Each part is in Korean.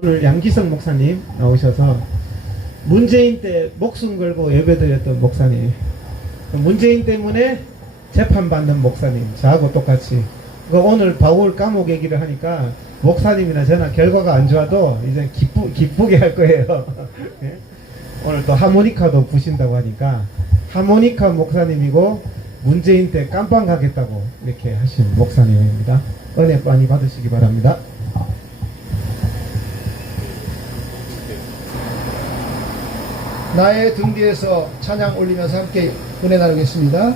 오늘 양기성 목사님 나오셔서 문재인 때 목숨 걸고 예배드렸던 목사님, 문재인 때문에 재판받는 목사님, 저하고 똑같이 오늘 바울 감옥 얘기를 하니까 목사님이나 저나 결과가 안 좋아도 이제 기쁘게 할 거예요. 예? 오늘 또 하모니카도 부신다고 하니까 하모니카 목사님이고 문재인 때 깜빵 가겠다고 이렇게 하신 목사님입니다. 은혜 많이 받으시기 바랍니다. 나의 등 뒤에서 찬양 올리면서 함께 은혜 나누겠습니다.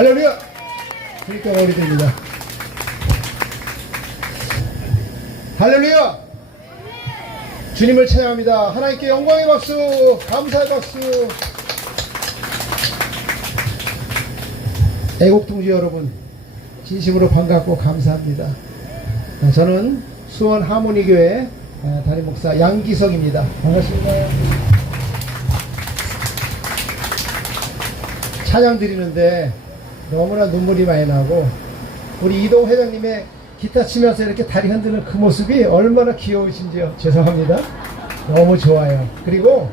할렐루야! 그러니까 어리됩니다. 할렐루야! 주님을 찬양합니다. 하나님께 영광의 박수, 감사의 박수. 애국동지 여러분, 진심으로 반갑고 감사합니다. 저는 수원 하모니교회 담임 목사 양기석입니다. 반갑습니다. 찬양 드리는데 너무나 눈물이 많이 나고, 우리 이동 회장님의 기타 치면서 이렇게 다리 흔드는 그 모습이 얼마나 귀여우신지요. 죄송합니다. 너무 좋아요. 그리고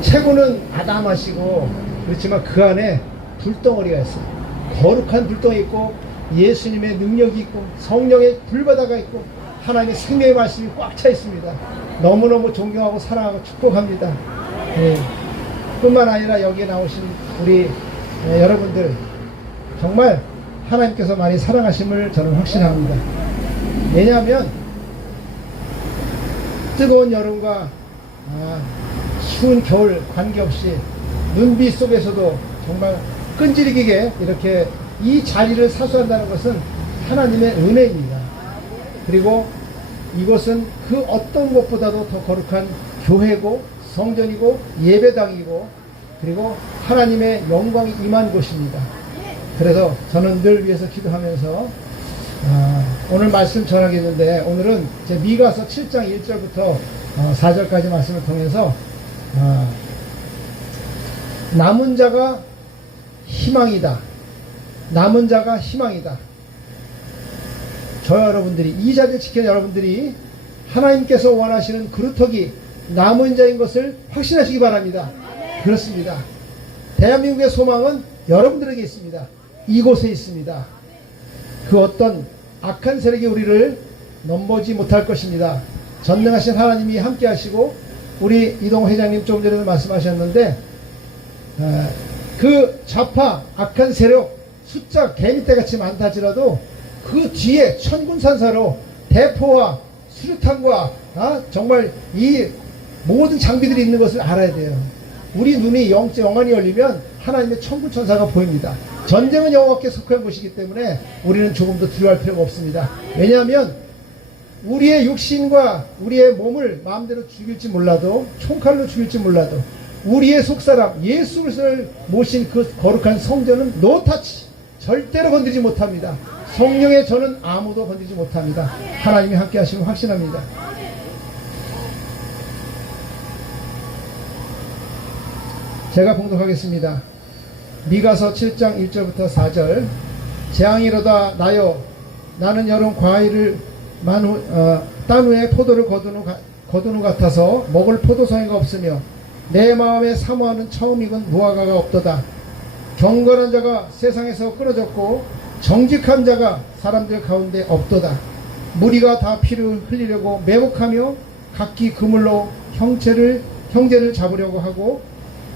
체구는 아담하시고 그렇지만 그 안에 불덩어리가 있어요. 거룩한 불덩이 있고 예수님의 능력이 있고 성령의 불바다가 있고 하나님의 생명의 말씀이 꽉 차 있습니다. 너무너무 존경하고 사랑하고 축복합니다. 네. 뿐만 아니라 여기에 나오신 우리 여러분들 정말 하나님께서 많이 사랑하심을 저는 확신합니다. 왜냐하면 뜨거운 여름과 추운 겨울 관계없이 눈비 속에서도 정말 끈질기게 이렇게 이 자리를 사수한다는 것은 하나님의 은혜입니다. 그리고 이곳은 그 어떤 곳보다도 더 거룩한 교회고 성전이고 예배당이고 그리고 하나님의 영광이 임한 곳입니다. 그래서 저는 늘 위해서 기도하면서 오늘 말씀 전하겠는데, 오늘은 제 미가서 7장 1절부터 4절까지 말씀을 통해서 남은 자가 희망이다. 남은 자가 희망이다. 저 여러분들이, 이 자리를 지킨 여러분들이 하나님께서 원하시는 그루터기, 남은 자인 것을 확신하시기 바랍니다. 그렇습니다. 대한민국의 소망은 여러분들에게 있습니다. 이곳에 있습니다. 그 어떤 악한 세력이 우리를 넘보지 못할 것입니다. 전능하신 하나님이 함께 하시고, 우리 이동호 회장님 좀 전에도 말씀하셨는데, 그 좌파 악한 세력 숫자 개미떼같이 많다 할지라도 그 뒤에 천군산사로 대포와 수류탄과 정말 이 모든 장비들이 있는 것을 알아야 돼요. 우리 눈이 영안이 열리면 하나님의 천군천사가 보입니다. 전쟁은 여호와께 속한 것이기 때문에 우리는 조금도 두려워할 필요가 없습니다. 왜냐하면 우리의 육신과 우리의 몸을 마음대로 죽일지 몰라도, 총칼로 죽일지 몰라도, 우리의 속사람 예수 그리스도를 모신 그 거룩한 성전은 노타치, 절대로 건드리지 못합니다. 성령의 저는 아무도 건드리지 못합니다. 하나님이 함께 하시면 확신합니다. 제가 봉독하겠습니다. 미가서 7장 1절부터 4절. 재앙이로다 나여, 나는 여름 과일을 딴 후에 포도를 거두는 같아서 먹을 포도송이가 없으며 내 마음에 사모하는 처음 익은 무화과가 없도다. 경건한 자가 세상에서 끊어졌고 정직한 자가 사람들 가운데 없도다. 무리가 다 피를 흘리려고 매복하며 각기 그물로 형제를 잡으려고 하고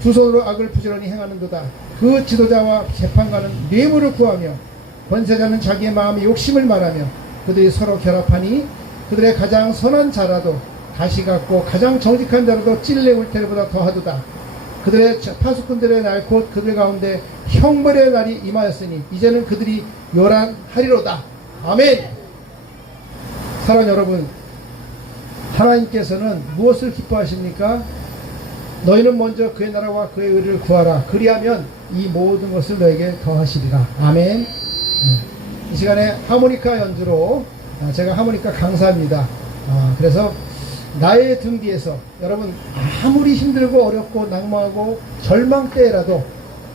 두 손으로 악을 부지런히 행하는도다. 그 지도자와 재판관은 뇌물을 구하며 권세자는 자기의 마음의 욕심을 말하며 그들이 서로 결합하니 그들의 가장 선한 자라도 가시 같고 가장 정직한 자라도 찔레 울테르보다 더하도다. 그들의 파수꾼들의 날 곧 그들 가운데 형벌의 날이 임하였으니 이제는 그들이 요란하리로다. 아멘. 사랑하는 여러분, 하나님께서는 무엇을 기뻐하십니까? 너희는 먼저 그의 나라와 그의 의를 구하라. 그리하면 이 모든 것을 너에게 더하시리라. 아멘. 이 시간에 하모니카 연주로 제가 하모니카 강사입니다. 그래서 나의 등 뒤에서 여러분 아무리 힘들고 어렵고 낙망하고 절망 때라도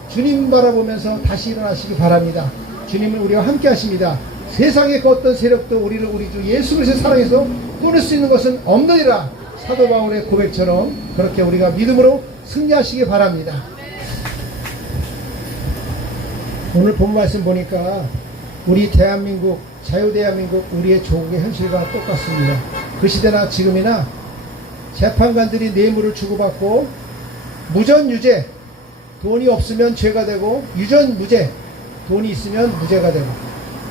주님 바라보면서 다시 일어나시기 바랍니다. 주님은 우리와 함께 하십니다. 세상의 그 어떤 세력도 우리 주 예수 그리스도의 사랑에서 끊을 수 있는 것은 없느니라. 사도 바울의 고백처럼 그렇게 우리가 믿음으로 승리하시기 바랍니다. 오늘 본 말씀 보니까 우리 대한민국, 자유대한민국, 우리의 조국의 현실과 똑같습니다. 그 시대나 지금이나 재판관들이 뇌물을 주고받고 무전유죄, 돈이 없으면 죄가 되고 유전무죄, 돈이 있으면 무죄가 되고,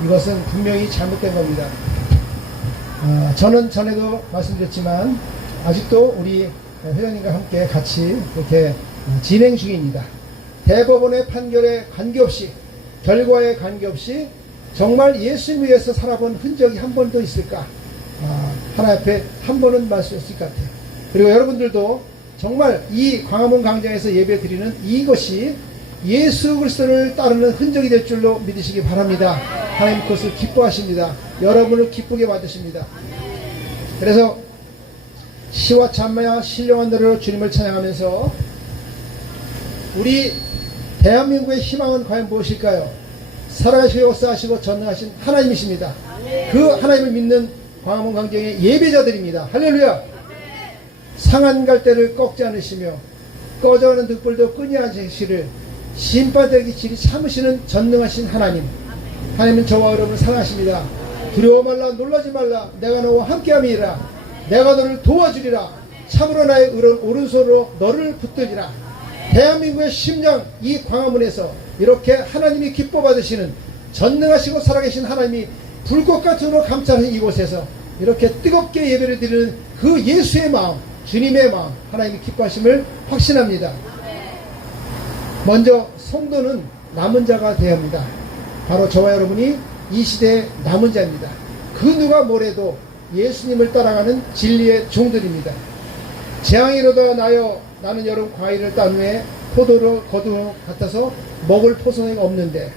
이것은 분명히 잘못된 겁니다. 저는 전에도 말씀드렸지만 아직도 우리 회장님과 함께 같이 이렇게 진행 중입니다. 대법원의 판결에 관계없이, 결과에 관계없이 정말 예수님 위해서 살아본 흔적이 한 번도 있을까? 하나님 앞에 한 번은 말할 수 있을 것 같아요. 그리고 여러분들도 정말 이 광화문 광장에서 예배 드리는 이것이 예수 그리스도를 따르는 흔적이 될 줄로 믿으시기 바랍니다. 하나님 그것을 기뻐하십니다. 여러분을 기쁘게 받으십니다. 그래서 시와 찬미와 신령한 노래로 주님을 찬양하면서 우리 대한민국의 희망은 과연 무엇일까요? 살아가시고 역사하시고 전능하신 하나님이십니다. 그 하나님을 믿는 광화문 광장의 예배자들입니다. 할렐루야. 상한 갈대를 꺾지 않으시며 꺼져가는 등불도 끄지 않으시를 심판대기 질이 참으시는 전능하신 하나님. 하나님은 저와 여러분을 사랑하십니다. 두려워 말라, 놀라지 말라. 내가 너와 함께함이라. 내가 너를 도와주리라. 참으로 나의 오른손으로 너를 붙들리라. 대한민국의 심장, 이 광화문에서 이렇게 하나님이 기뻐 받으시는 전능하시고 살아계신 하나님이 불꽃 같은 으로 감찰하신 이곳에서 이렇게 뜨겁게 예배를 드리는 그 예수의 마음, 주님의 마음, 하나님이 기뻐하심을 확신합니다. 먼저 성도는 남은 자가 되어야 합니다. 바로 저와 여러분이 이 시대의 남은 자입니다. 그 누가 뭐래도 예수님을 따라가는 진리의 종들입니다. 재앙이로다 나여, 나는 여름 과일을 딴 후에 포도를 거두는 것 같아서 먹을 포도송이가 없는데,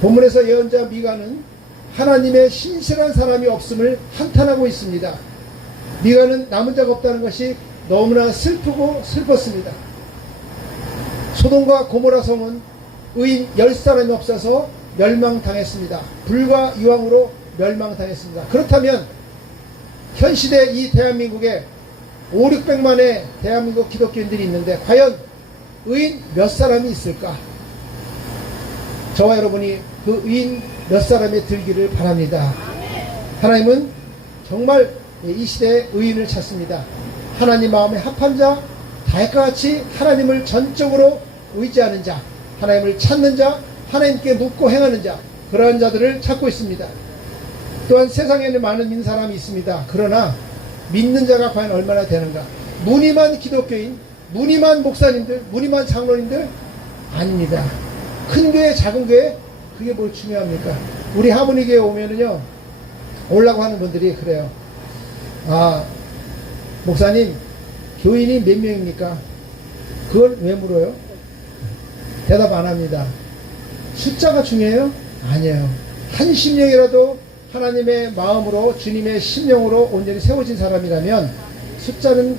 본문에서 예언자 미가는 하나님의 신실한 사람이 없음을 한탄하고 있습니다. 미가는 남은 자가 없다는 것이 너무나 슬프고 슬펐습니다. 소돔과 고모라 성은 의인 10사람이 없어서 멸망당했습니다. 불과 유황으로 멸망당했습니다. 그렇다면 현 시대 이 대한민국에 5, 600만의 대한민국 기독교인들이 있는데 과연 의인 몇 사람이 있을까? 저와 여러분이 그 의인 몇 사람에 들기를 바랍니다. 하나님은 정말 이 시대에 의인을 찾습니다. 하나님 마음에 합한 자, 다윗과 같이 하나님을 전적으로 의지하는 자, 하나님을 찾는 자, 하나님께 묻고 행하는 자, 그러한 자들을 찾고 있습니다. 또한 세상에는 많은 믿는 사람이 있습니다. 그러나 믿는 자가 과연 얼마나 되는가? 무늬만 기독교인, 무늬만 목사님들, 무늬만 장로님들 아닙니다. 큰 교회, 작은 교회, 그게 뭘 중요합니까? 우리 하모니 교회 오면은요, 오려고 하는 분들이 그래요. 아, 목사님, 교인이 몇 명입니까? 그걸 왜 물어요? 대답 안 합니다. 숫자가 중요해요? 아니에요. 한 심령이라도 하나님의 마음으로, 주님의 심령으로 온전히 세워진 사람이라면 숫자는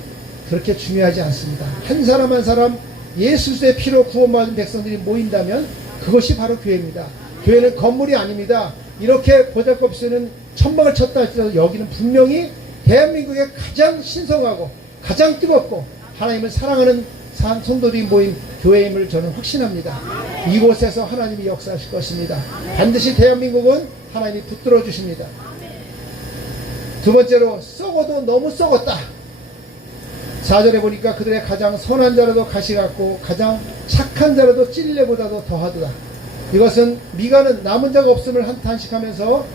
그렇게 중요하지 않습니다. 한 사람 한 사람 예수의 피로 구원받은 백성들이 모인다면 그것이 바로 교회입니다. 교회는 건물이 아닙니다. 이렇게 보잘것없이는 천막을 쳤다 할지라도 여기는 분명히 대한민국의 가장 신성하고 가장 뜨겁고 하나님을 사랑하는 성도들이 모인 교회임을 저는 확신합니다. 이곳에서 하나님이 역사하실 것입니다. 반드시 대한민국은 하나님이 붙들어 주십니다. 두 번째로, 썩어도 너무 썩었다. 4절에 보니까 그들의 가장 선한 자라도 가시 같고 가장 착한 자라도 찔레보다도 더하도다. 이것은 미가는 남은 자가 없음을 한탄식하면서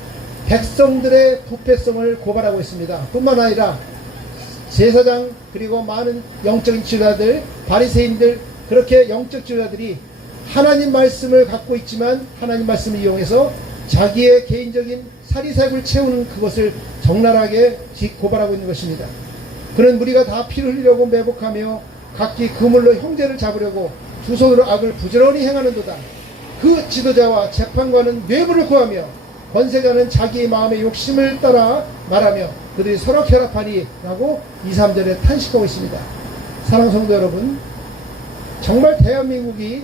백성들의 부패성을 고발하고 있습니다. 뿐만 아니라 제사장 그리고 많은 영적인 지도자들, 바리새인들, 그렇게 영적 지도자들이 하나님 말씀을 갖고 있지만 하나님 말씀을 이용해서 자기의 개인적인 사리사욕을 채우는 그것을 적나라하게 고발하고 있는 것입니다. 그는 무리가 다 피를 흘리려고 매복하며 각기 그물로 형제를 잡으려고 두 손으로 악을 부지런히 행하는도다. 그 지도자와 재판관은 뇌물을 구하며 권세자는 자기의 마음의 욕심을 따라 말하며 그들이 서로 결합하니 라고 2, 3절에 탄식하고 있습니다. 사랑하는 성도 여러분, 정말 대한민국이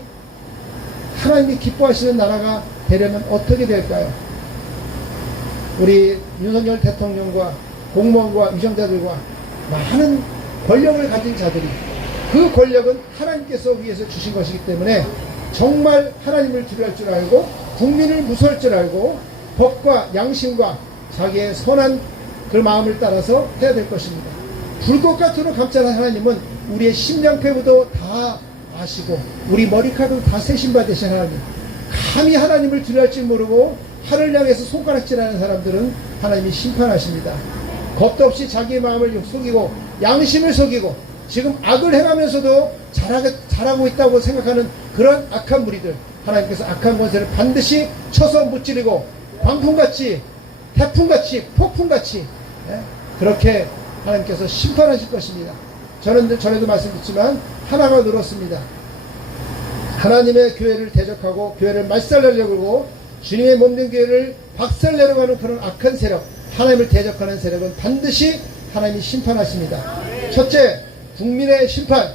하나님이 기뻐하시는 나라가 되려면 어떻게 될까요? 우리 윤석열 대통령과 공무원과 위정자들과 많은 권력을 가진 자들이, 그 권력은 하나님께서 위해서 주신 것이기 때문에 정말 하나님을 두려워할 줄 알고 국민을 무서워할 줄 알고 법과 양심과 자기의 선한 그 마음을 따라서 해야 될 것입니다. 불꽃 같은 감찰한 하나님은 우리의 심장폐부도 다 아시고 우리 머리카락도 다 세신바 되신 하나님, 감히 하나님을 두려워할 줄 모르고 하늘 향해서 손가락질하는 사람들은 하나님이 심판하십니다. 겁도 없이 자기의 마음을 속이고 양심을 속이고 지금 악을 행하면서도 잘하고 있다고 생각하는 그런 악한 무리들, 하나님께서 악한 권세를 반드시 쳐서 무찌르고 광풍같이, 태풍같이, 폭풍같이 그렇게 하나님께서 심판하실 것입니다. 저는 전에도 말씀드렸지만 하나가 늘었습니다. 하나님의 교회를 대적하고 교회를 말살내려고 하고 주님의 몸된 교회를 박살내려고 하는 그런 악한 세력, 하나님을 대적하는 세력은 반드시 하나님이 심판하십니다. 첫째, 국민의 심판.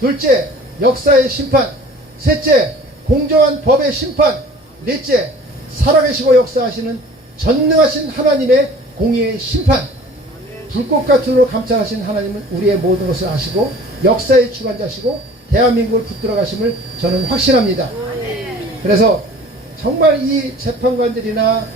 둘째, 역사의 심판. 셋째, 공정한 법의 심판. 넷째, 살아계시고 역사하시는 전능하신 하나님의 공의의 심판. 불꽃 같은 감찰하신 하나님은 우리의 모든 것을 아시고 역사의 주관자시고 대한민국을 붙들어 가심을 저는 확신합니다. 그래서 정말 이 재판관들이나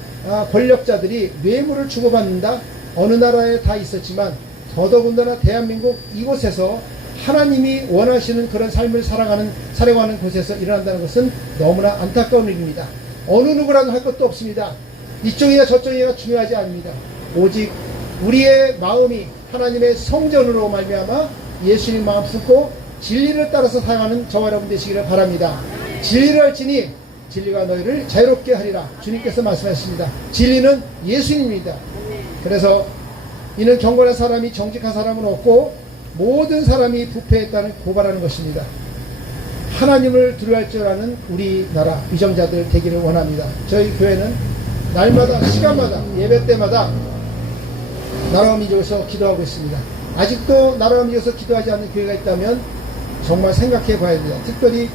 권력자들이 뇌물을 주고받는다, 어느 나라에 다 있었지만 더더군다나 대한민국 이곳에서 하나님이 원하시는 그런 삶을 살아가는 곳에서 일어난다는 것은 너무나 안타까운 일입니다. 어느 누구라도 할 것도 없습니다. 이쪽이나 저쪽이나 중요하지 않습니다. 오직 우리의 마음이 하나님의 성전으로 말미암아 예수님 마음 품고 진리를 따라서 살아가는 저와 여러분 되시기를 바랍니다. 진리를 알지니 진리가 너희를 자유롭게 하리라 주님께서 말씀하십니다. 진리는 예수님입니다. 그래서 이는 경건한 사람이 정직한 사람은 없고 모든 사람이 부패했다는 고발하는 것입니다. 하나님을 두려워할 줄 아는 우리나라 위정자들 되기를 원합니다. 저희 교회는 날마다 시간마다 예배 때마다 나라와 민족에서 기도하고 있습니다. 아직도 나라와 민족에서 기도하지 않는 교회가 있다면 정말 생각해 봐야 됩니다. 특별히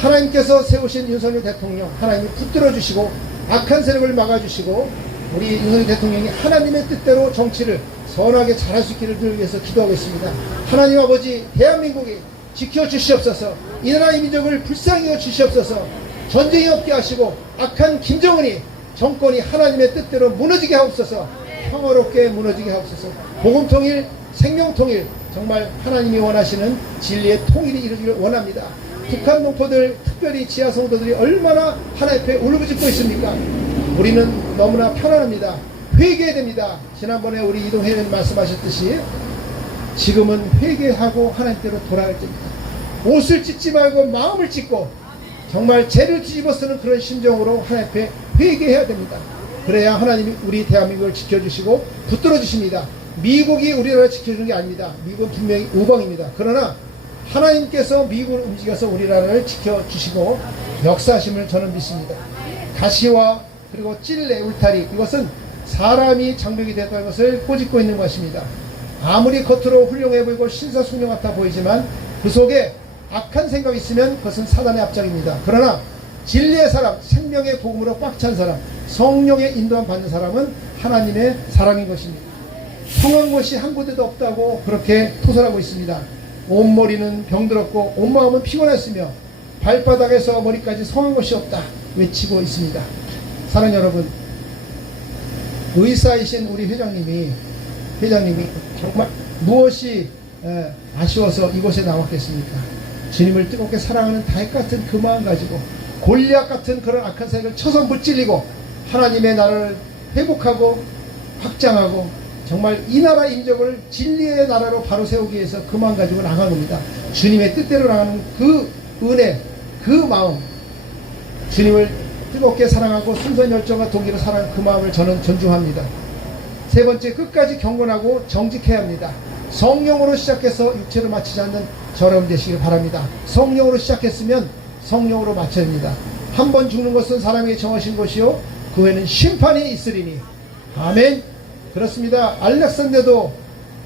하나님께서 세우신 윤석열 대통령, 하나님이 붙들어 주시고 악한 세력을 막아주시고 우리 윤석열 대통령이 하나님의 뜻대로 정치를 선하게 잘할 수 있기를 늘 위해서 기도하겠습니다. 하나님 아버지, 대한민국이 지켜주시옵소서. 이 나라 이 민족을 불쌍히 여주시옵소서. 전쟁이 없게 하시고 악한 김정은이 정권이 하나님의 뜻대로 무너지게 하옵소서. 평화롭게 무너지게 하옵소서. 복음통일, 생명통일, 정말 하나님이 원하시는 진리의 통일이 이루기를 원합니다. 북한 동포들, 특별히 지하 성도들이 얼마나 하나님 앞에 울부짖고 있습니까? 우리는 너무나 편안합니다. 회개해야 됩니다. 지난번에 우리 이동혜님 말씀하셨듯이 지금은 회개하고 하나님께로 돌아갈 때입니다. 옷을 찢지 말고 마음을 찢고 정말 죄를 뒤집어 쓰는 그런 심정으로 하나님 앞에 회개해야 됩니다. 그래야 하나님이 우리 대한민국을 지켜주시고 붙들어 주십니다. 미국이 우리나라를 지켜주는 게 아닙니다. 미국은 분명히 우방입니다. 그러나 하나님께서 미국을 움직여서 우리나라를 지켜주시고 역사하심을 저는 믿습니다. 가시와 그리고 찔레, 울타리, 이것은 사람이 장벽이 됐다는 것을 꼬집고 있는 것입니다. 아무리 겉으로 훌륭해 보이고 신사숙녀 같아 보이지만 그 속에 악한 생각이 있으면 그것은 사단의 압작입니다. 그러나 진리의 사람, 생명의 복음으로 꽉 찬 사람, 성령의 인도함 받는 사람은 하나님의 사람인 것입니다. 성한 것이 한 군데도 없다고 그렇게 토설하고 있습니다. 온 머리는 병들었고 온 마음은 피곤했으며 발바닥에서 머리까지 성한 것이 없다 외치고 있습니다. 사랑하는 여러분, 의사이신 우리 회장님이 정말 무엇이 아쉬워서 이곳에 나왔겠습니까? 주님을 뜨겁게 사랑하는 다윗 같은 그 마음 가지고 골리앗 같은 그런 악한 생각을 쳐서 무찔리고 하나님의 나라를 회복하고 확장하고 정말 이 나라 인족을 진리의 나라로 바로 세우기 위해서 그 마음 가지고 나간 겁니다. 주님의 뜻대로 나가는 그 은혜, 그 마음, 주님을 뜨겁게 사랑하고 순선 열정과 동기로 사랑하는 그 마음을 저는 존중합니다. 세 번째, 끝까지 경건하고 정직해야 합니다. 성령으로 시작해서 육체로 마치지 않는 저렴 되시길 바랍니다. 성령으로 시작했으면 성령으로 마쳐야 합니다. 한 번 죽는 것은 사람에게 정하신 것이요 그 후에는 심판이 있으리니. 아멘. 그렇습니다. 알렉산더도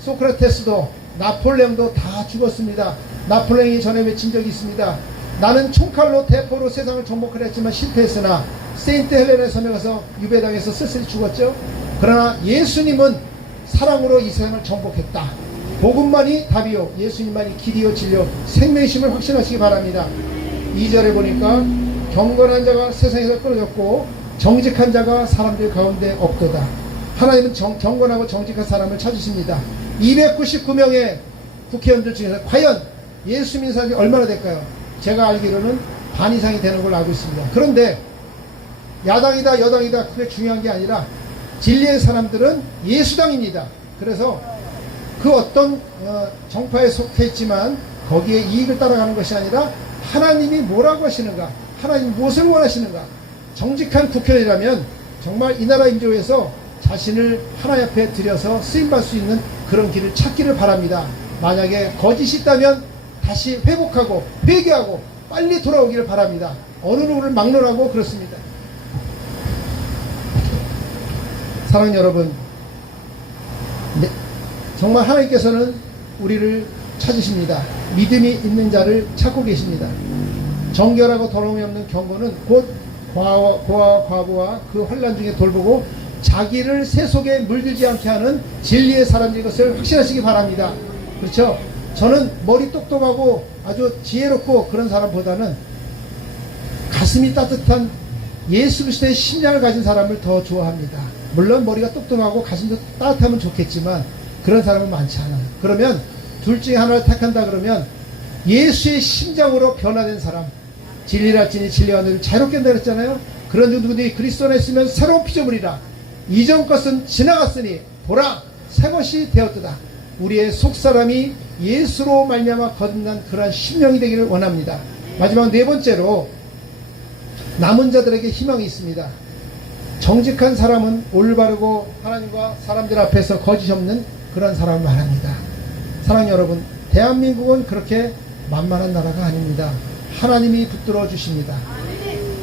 소크라테스도 나폴레옹도 다 죽었습니다. 나폴레옹이 전에 외친 적이 있습니다. 나는 총칼로 대포로 세상을 정복을 했지만 실패했으나 세인트 헬렌의 섬에 가서 유배당해서 쓸쓸히 죽었죠. 그러나 예수님은 사랑으로 이 세상을 정복했다. 복음만이 답이요 예수님만이 길이요 진리요 생명이심을 확신하시기 바랍니다. 2절에 보니까 경건한 자가 세상에서 끊어졌고 정직한 자가 사람들 가운데 없도다. 하나님은 경건하고 정직한 사람을 찾으십니다. 299명의 국회의원들 중에서 과연 예수 믿는 사람이 얼마나 될까요? 제가 알기로는 반 이상이 되는 걸로 알고 있습니다. 그런데 야당이다 여당이다 그게 중요한 게 아니라 진리의 사람들은 예수당입니다. 그래서 그 어떤 정파에 속해 있지만 거기에 이익을 따라가는 것이 아니라 하나님이 뭐라고 하시는가, 하나님 무엇을 원하시는가. 정직한 국회의원이라면 정말 이 나라 인조에서 자신을 하나님 앞에 들여서 쓰임받을 수 있는 그런 길을 찾기를 바랍니다. 만약에 거짓이 있다면 다시 회복하고 회개하고 빨리 돌아오기를 바랍니다. 어느 누구를 막론하고 그렇습니다. 사랑하는 여러분, 네, 정말 하나님께서는 우리를 찾으십니다. 믿음이 있는 자를 찾고 계십니다. 정결하고 더러움이 없는 경건은 곧 고아와 과부와 그 환난 중에 돌보고 자기를 새 속에 물들지 않게 하는 진리의 사람인 것을 확신하시기 바랍니다. 그렇죠? 저는 머리 똑똑하고 아주 지혜롭고 그런 사람보다는 가슴이 따뜻한 예수 그리스도의 심장을 가진 사람을 더 좋아합니다. 물론 머리가 똑똑하고 가슴도 따뜻하면 좋겠지만 그런 사람은 많지 않아요. 그러면 둘 중에 하나를 택한다 그러면 예수의 심장으로 변화된 사람, 진리라 진리 진리와 너를 자유롭게 한다 그랬잖아요. 그런 누구들이 그리스도 안에 있으면 새로운 피조물이라 이전 것은 지나갔으니 보라 새 것이 되었도다. 우리의 속사람이 예수로 말미암아 거듭난 그러한 심령이 되기를 원합니다. 마지막 네 번째로 남은 자들에게 희망이 있습니다. 정직한 사람은 올바르고 하나님과 사람들 앞에서 거짓 없는 그런 사람을 말합니다. 사랑하는 여러분, 대한민국은 그렇게 만만한 나라가 아닙니다. 하나님이 붙들어 주십니다.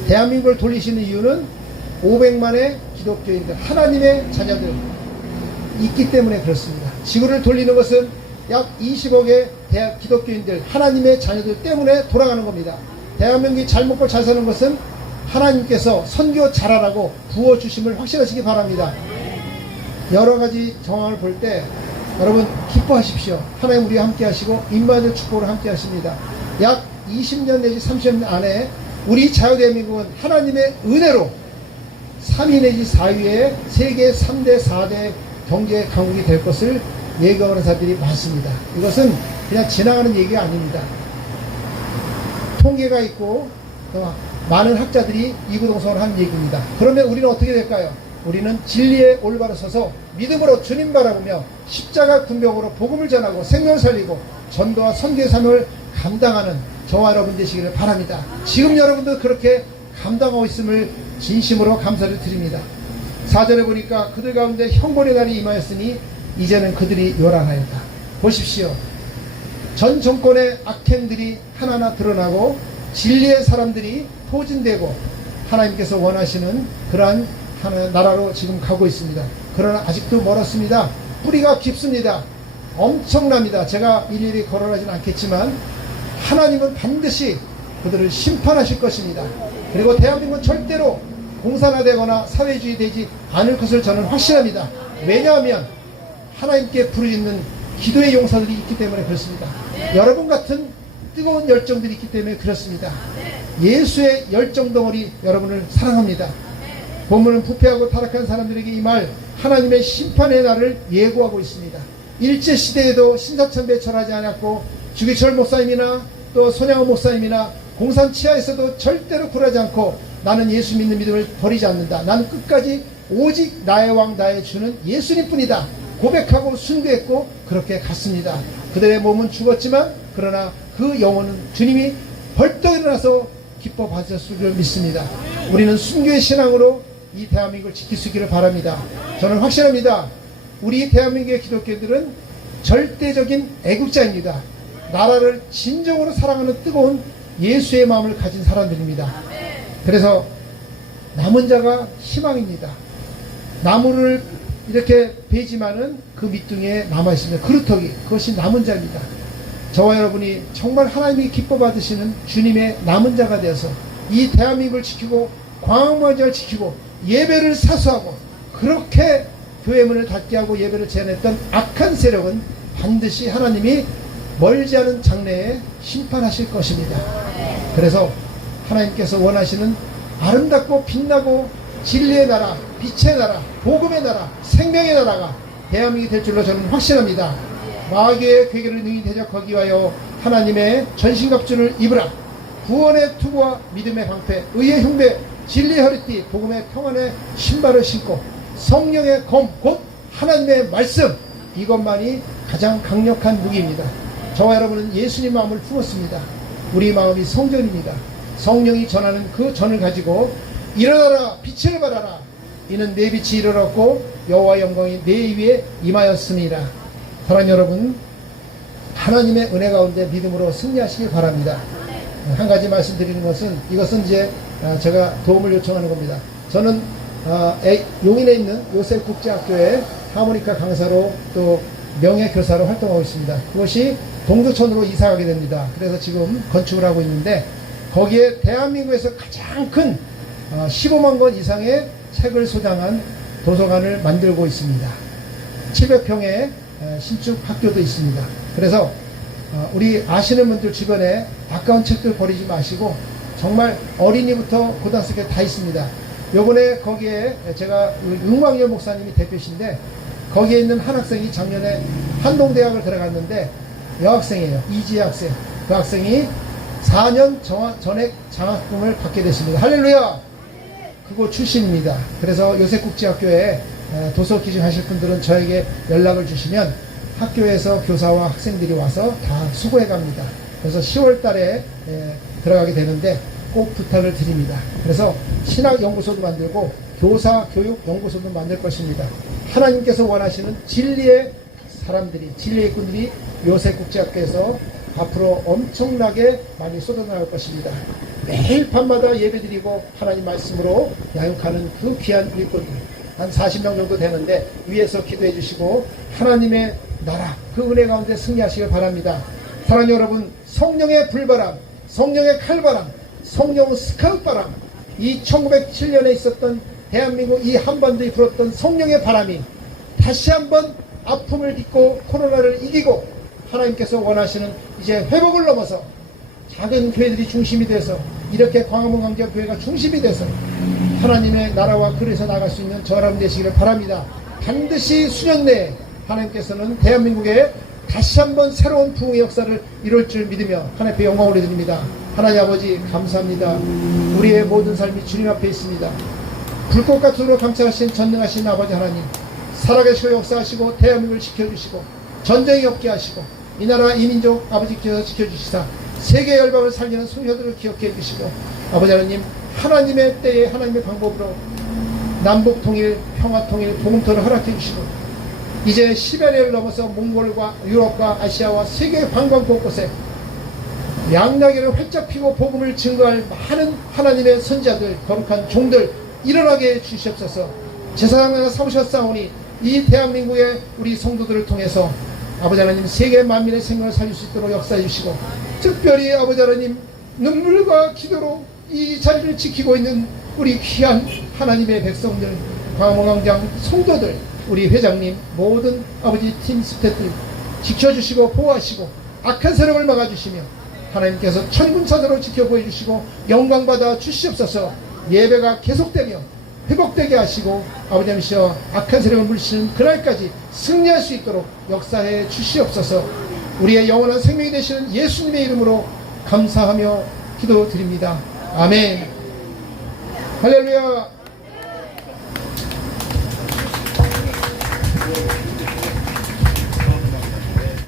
대한민국을 돌리시는 이유는 500만의 기독교인들, 하나님의 자녀들 있기 때문에 그렇습니다. 지구를 돌리는 것은 약 20억의 기독교인들, 하나님의 자녀들 때문에 돌아가는 겁니다. 대한민국이 잘 먹고 잘 사는 것은 하나님께서 선교 잘하라고 부어주심을 확신하시기 바랍니다. 여러 가지 정황을 볼 때 여러분 기뻐하십시오. 하나님 우리와 함께 하시고 임마누엘 축복을 함께 하십니다. 약 20년 내지 30년 안에 우리 자유대한민국은 하나님의 은혜로 3위 내지 4위의 세계 3대 4대 경제 강국이 될 것을 예고하는 사람들이 많습니다. 이것은 그냥 지나가는 얘기가 아닙니다. 통계가 있고 많은 학자들이 이구동성을 한 얘기입니다. 그러면 우리는 어떻게 될까요? 우리는 진리에 올바로 서서 믿음으로 주님 바라보며 십자가 군병으로 복음을 전하고 생명을 살리고 전도와 선교의 사명을 감당하는 저와 여러분 되시기를 바랍니다. 지금 여러분도 그렇게 감당하고 있음을 진심으로 감사를 드립니다. 4절에 보니까 그들 가운데 형벌의 날이 임하였으니 이제는 그들이 요란하였다. 보십시오. 전 정권의 악행들이 하나하나 드러나고 진리의 사람들이 포진되고 하나님께서 원하시는 그러한 나라로 지금 가고 있습니다. 그러나 아직도 멀었습니다. 뿌리가 깊습니다. 엄청납니다. 제가 일일이 거론하지는 않겠지만 하나님은 반드시 그들을 심판하실 것입니다. 그리고 대한민국은 절대로 공산화되거나 사회주의 되지 않을 것을 저는 확신합니다. 왜냐하면 하나님께 부르짖는 기도의 용사들이 있기 때문에 그렇습니다. 여러분 같은 뜨거운 열정들이 있기 때문에 그렇습니다. 예수의 열정 덩어리 여러분을 사랑합니다. 본문은 부패하고 타락한 사람들에게 이 말 하나님의 심판의 날을 예고하고 있습니다. 일제시대에도 신사참배 절하지 않았고 주기철 목사님이나 또 손양호 목사님이나 공산 치하에서도 절대로 굴하지 않고 나는 예수 믿는 믿음을 버리지 않는다. 나는 끝까지 오직 나의 왕 나의 주는 예수님뿐이다. 고백하고 순교했고 그렇게 갔습니다. 그들의 몸은 죽었지만 그러나 그 영혼은 주님이 벌떡 일어나서 기뻐 받으셨을 줄 믿습니다. 우리는 순교의 신앙으로 이 대한민국을 지킬 수 있기를 바랍니다. 저는 확신합니다. 우리 대한민국의 기독교들은 절대적인 애국자입니다. 나라를 진정으로 사랑하는 뜨거운 예수의 마음을 가진 사람들입니다. 그래서 남은 자가 희망입니다. 나무를 이렇게 베지만은 그 밑둥에 남아있습니다. 그루터기, 그것이 남은 자입니다. 저와 여러분이 정말 하나님이 기뻐 받으시는 주님의 남은 자가 되어서 이 대한민국을 지키고 광화문을 지키고 예배를 사수하고 그렇게 교회 문을 닫게 하고 예배를 제한했던 악한 세력은 반드시 하나님이 멀지 않은 장래에 심판하실 것입니다. 그래서 하나님께서 원하시는 아름답고 빛나고 진리의 나라, 빛의 나라, 복음의 나라, 생명의 나라가 대한민국이 될 줄로 저는 확신합니다. 마귀의 괴계를 능히 대적하기 위하여 하나님의 전신갑주를 입으라. 구원의 투구와 믿음의 방패, 의의 흉배, 진리의 허리띠, 복음의 평안의 신발을 신고 성령의 검, 곧 하나님의 말씀, 이것만이 가장 강력한 무기입니다. 저와 여러분은 예수님 마음을 품었습니다. 우리 마음이 성전입니다. 성령이 전하는 그 전을 가지고 일어나라 빛을 발하라. 이는 내 빛이 일어났고 여호와의 영광이 내 위에 임하였습니다. 사랑하는 여러분, 하나님의 은혜 가운데 믿음으로 승리하시길 바랍니다. 한 가지 말씀드리는 것은 이것은 이제 제가 도움을 요청하는 겁니다. 저는 용인에 있는 요셉국제학교에 하모니카 강사로 또 명예교사로 활동하고 있습니다. 그것이 동두천으로 이사가게 됩니다. 그래서 지금 건축을 하고 있는데 거기에 대한민국에서 가장 큰 15만 권 이상의 책을 소장한 도서관을 만들고 있습니다. 700평의 신축 학교도 있습니다. 그래서 우리 아시는 분들 주변에 아까운 책들 버리지 마시고 정말 어린이부터 고등학생까지 다 있습니다. 요번에 거기에 제가 윤광열 목사님이 대표신데 거기에 있는 한 학생이 작년에 한동대학을 들어갔는데 여학생이에요. 이지혜 학생. 그 학생이 4년 전액 장학금을 받게 됐습니다. 할렐루야! 그거 출신입니다. 그래서 요셉국제학교에 도서 기증하실 분들은 저에게 연락을 주시면 학교에서 교사와 학생들이 와서 다 수고해 갑니다. 그래서 10월 달에 들어가게 되는데 꼭 부탁을 드립니다. 그래서 신학연구소도 만들고 교사 교육연구소도 만들 것입니다. 하나님께서 원하시는 진리의 사람들이, 진리의 군들이 요셉국제학교에서 앞으로 엄청나게 많이 쏟아나갈 것입니다. 매일 밤마다 예배드리고 하나님 말씀으로 양육하는 그 귀한 일꾼들 한 40명 정도 되는데 위에서 기도해 주시고 하나님의 나라 그 은혜 가운데 승리하시길 바랍니다. 사랑하는 여러분, 성령의 불바람, 성령의 칼바람, 성령 스카웃바람, 이 1907년에 있었던 대한민국 이 한반도에 불었던 성령의 바람이 다시 한번 아픔을 딛고 코로나를 이기고 하나님께서 원하시는 이제 회복을 넘어서 작은 교회들이 중심이 돼서 이렇게 광화문 광장교회가 중심이 돼서 하나님의 나라와 그래서 나갈 수 있는 저람 되시기를 바랍니다. 반드시 수년 내에 하나님께서는 대한민국에 다시 한번 새로운 부흥의 역사를 이룰 줄 믿으며 하나님 앞에 영광을 올려드립니다. 하나님 아버지 감사합니다. 우리의 모든 삶이 주님 앞에 있습니다. 불꽃 같으로 감찰하신 전능하신 아버지 하나님, 살아계시고 역사하시고 대한민국을 지켜주시고 전쟁이 없게 하시고 이 나라 이 민족 아버지께서 지켜주시사 세계 열방을 살리는 성도들을 기억해 주시고 아버지 하나님, 하나님의 때에 하나님의 방법으로 남북 통일, 평화 통일, 복음토를 허락해 주시고 이제 시베리아를 넘어서 몽골과 유럽과 아시아와 세계 관광 곳곳에 양나기를 활짝 피고 복음을 증거할 많은 하나님의 선지자들, 거룩한 종들 일어나게 해 주시옵소서. 제사장 하나 삼으셨사오니 이 대한민국의 우리 성도들을 통해서 아버지 하나님 세계 만민의 생명을 살릴 수 있도록 역사해 주시고 특별히 아버지 하나님 눈물과 기도로 이 자리를 지키고 있는 우리 귀한 하나님의 백성들, 광화문광장 성도들, 우리 회장님, 모든 아버지 팀 스태프들 지켜주시고 보호하시고 악한 세력을 막아주시며 하나님께서 천군사도로 지켜 보여주시고 영광받아 주시옵소서. 예배가 계속되며 회복되게 하시고 아버지 하나님이여 악한 세력을 물리치는 그날까지 승리할 수 있도록 역사해 주시옵소서. 우리의 영원한 생명이 되시는 예수님의 이름으로 감사하며 기도드립니다. 아멘. 할렐루야.